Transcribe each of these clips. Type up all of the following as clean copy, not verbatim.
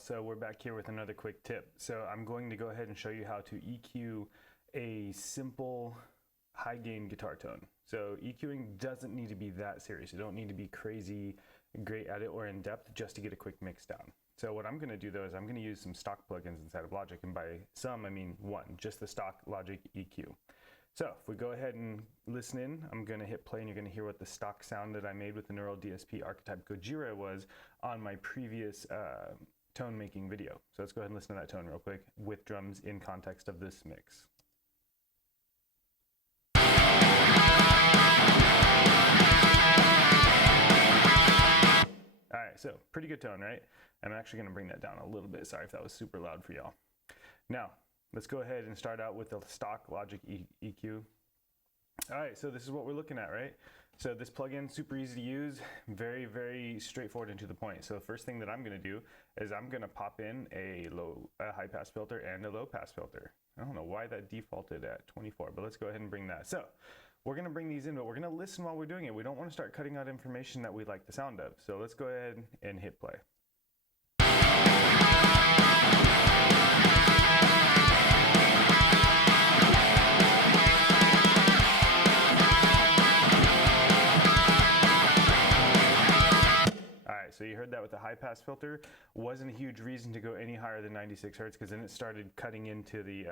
So we're back here with another quick tip. So I'm going to go ahead and show you how to EQ a simple high gain guitar tone. So EQing doesn't need to be that serious. You don't need to be crazy great at it or in depth just to get a quick mix down. So what I'm going to do though is I'm going to use some stock plugins inside of Logic, and by some I mean one, just the stock Logic EQ. So if we go ahead and listen in, I'm going to hit play and you're going to hear what the stock sound that I made with the Neural DSP Archetype Gojira was on my previous tone making video. So let's go ahead and listen to that tone real quick with drums in context of this mix. All right, so pretty good tone, right? I'm actually going to bring that down a little bit. Sorry if that was super loud for y'all. Now, let's go ahead and start out with the stock Logic EQ. All right, so this is what we're looking at, right? So this plugin, super easy to use, very, very straightforward and to the point. So the first thing that I'm going to do is I'm going to pop in a high pass filter and a low pass filter. I don't know why that defaulted at 24, but let's go ahead and bring that. So we're going to bring these in, but we're going to listen while we're doing it. We don't want to start cutting out information that we like the sound of. So let's go ahead and hit play. So you heard that with the high pass filter. Wasn't a huge reason to go any higher than 96 hertz because then it started cutting into the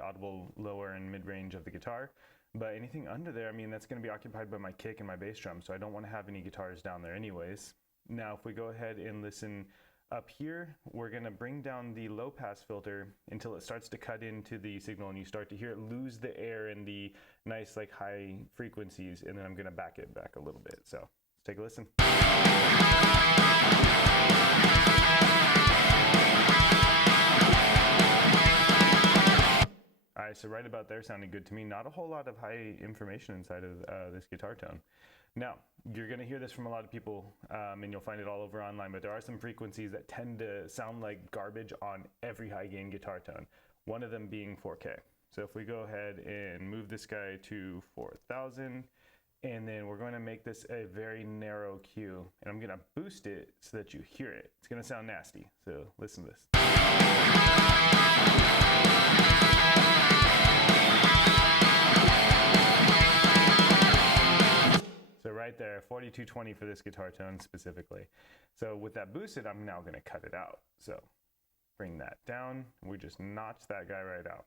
audible lower and mid range of the guitar. But anything under there, I mean, that's going to be occupied by my kick and my bass drum, so I don't want to have any guitars down there anyways. Now if we go ahead and listen up here, we're going to bring down the low pass filter until it starts to cut into the signal and you start to hear it lose the air in the nice like high frequencies, and then I'm going to back it back a little bit. So let's take a listen. All right, so right about there sounded good to me. Not a whole lot of high information inside of this guitar tone. Now, you're going to hear this from a lot of people, and you'll find it all over online, but there are some frequencies that tend to sound like garbage on every high gain guitar tone, one of them being 4K. So if we go ahead and move this guy to 4000, and then we're going to make this a very narrow Q, and I'm going to boost it so that you hear it. It's going to sound nasty, so listen to this. So right there, 4220 for this guitar tone specifically. So with that boosted, I'm now going to cut it out. So bring that down. We just notch that guy right out.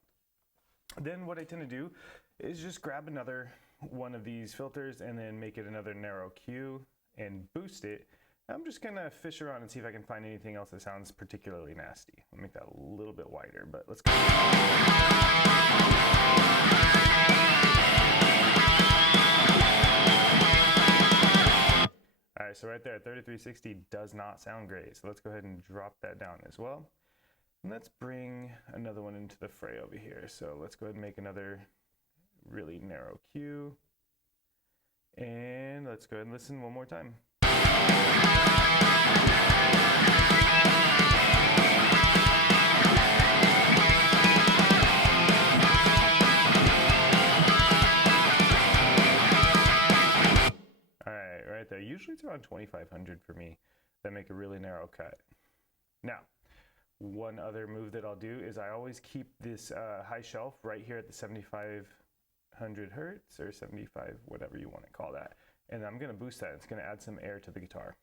Then what I tend to do is just grab another one of these filters and then make it another narrow Q and boost it. I'm just going to fish around and see if I can find anything else that sounds particularly nasty. I'll make that a little bit wider, but let's go. All right, so right there, 3360 does not sound great. So let's go ahead and drop that down as well. And let's bring another one into the fray over here. So let's go ahead and make another really narrow Q. And let's go ahead and listen one more time. Right there. Usually it's around 2500 for me that make a really narrow cut. Now, one other move that I'll do is I always keep this high shelf right here at the 7500 hertz or 75, whatever you want to call that. And I'm going to boost that. It's going to add some air to the guitar.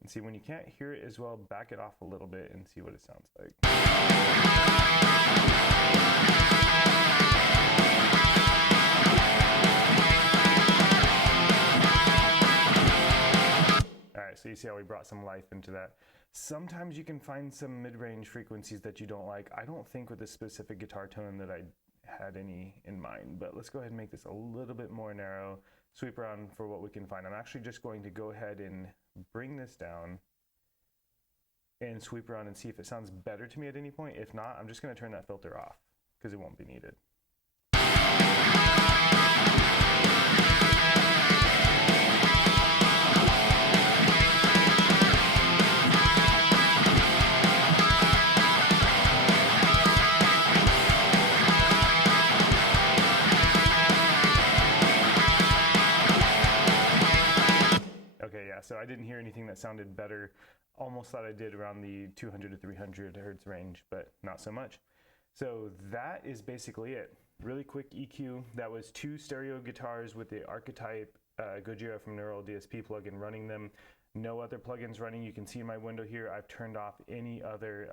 And see, when you can't hear it as well, back it off a little bit and see what it sounds like. All right, so you see how we brought some life into that. Sometimes you can find some mid-range frequencies that you don't like. I don't think with this specific guitar tone that I had any in mind, but let's go ahead and make this a little bit more narrow, sweep around for what we can find. I'm actually just going to go ahead and bring this down and sweep around and see if it sounds better to me at any point. If not, I'm just going to turn that filter off because it won't be needed. So I didn't hear anything that sounded better. Almost thought I did around the 200 to 300 hertz range, but not so much. So that is basically it. Really quick EQ. That was 2 stereo guitars with the Archetype Gojira from Neural DSP plugin running them. No other plugins running. You can see in my window here, I've turned off any other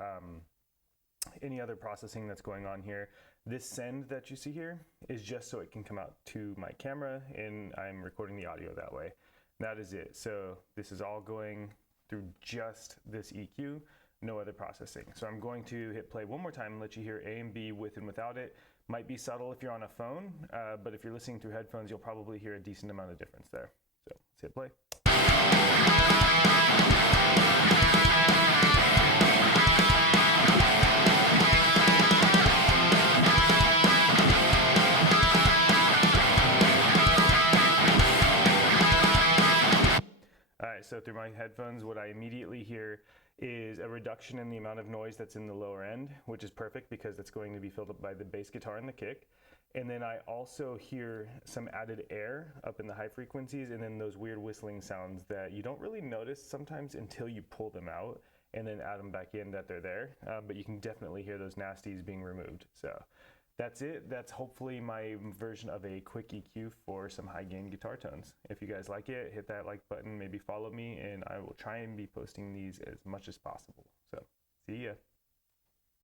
processing that's going on here. This send that you see here is just so it can come out to my camera, and I'm recording the audio that way. That is it. So this is all going through just this EQ, no other processing. So I'm going to hit play one more time and let you hear A and B with and without it. Might be subtle if you're on a phone, but if you're listening through headphones, you'll probably hear a decent amount of difference there. So let's hit play. All right, so through my headphones, what I immediately hear is a reduction in the amount of noise that's in the lower end, which is perfect because it's going to be filled up by the bass guitar and the kick. And then I also hear some added air up in the high frequencies, and then those weird whistling sounds that you don't really notice sometimes until you pull them out and then add them back in that they're there. But you can definitely hear those nasties being removed. So that's it. That's hopefully my version of a quick EQ for some high gain guitar tones. If you guys like it, hit that like button, maybe follow me, and I will try and be posting these as much as possible. So see ya.